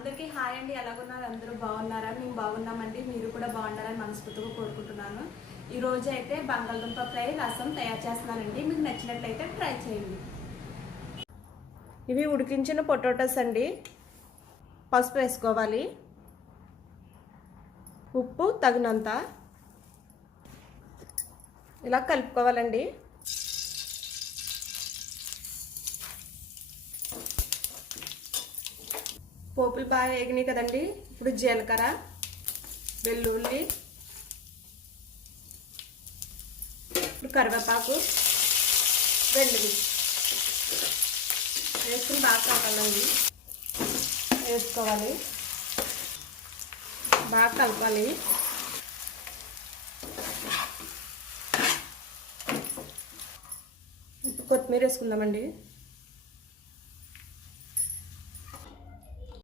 అందరికీ హాయ్ అండి. ఎలాగున్నారు? అందరూ బాగున్నారా? మేము బాగున్నామండి. మీరు కూడా బాగుండాలని మనస్ఫూర్తిగా కోరుకుంటున్నాను. ఈ రోజు అయితే బంగాళదుంప ఫ్రై రసం తయారు చేస్తున్నానండి. మీకు నచ్చినట్లయితే ట్రై చేయండి. ఇవి ఉడికించిన పొటాటోస్ అండి. పసుపు వేసుకోవాలి, ఉప్పు తగినంత, ఇలా కలుపుకోవాలండి. పోపులు బాగా వేగినాయి కదండి. ఇప్పుడు జీలకర్ర, వెల్లుల్లి, ఇప్పుడు కరివేపాకు, వెల్లుల్లి వేసుకుని బాగా కలపాలండి. వేసుకోవాలి, బాగా కలపాలి. ఇప్పుడు కొత్తిమీర వేసుకుందామండి.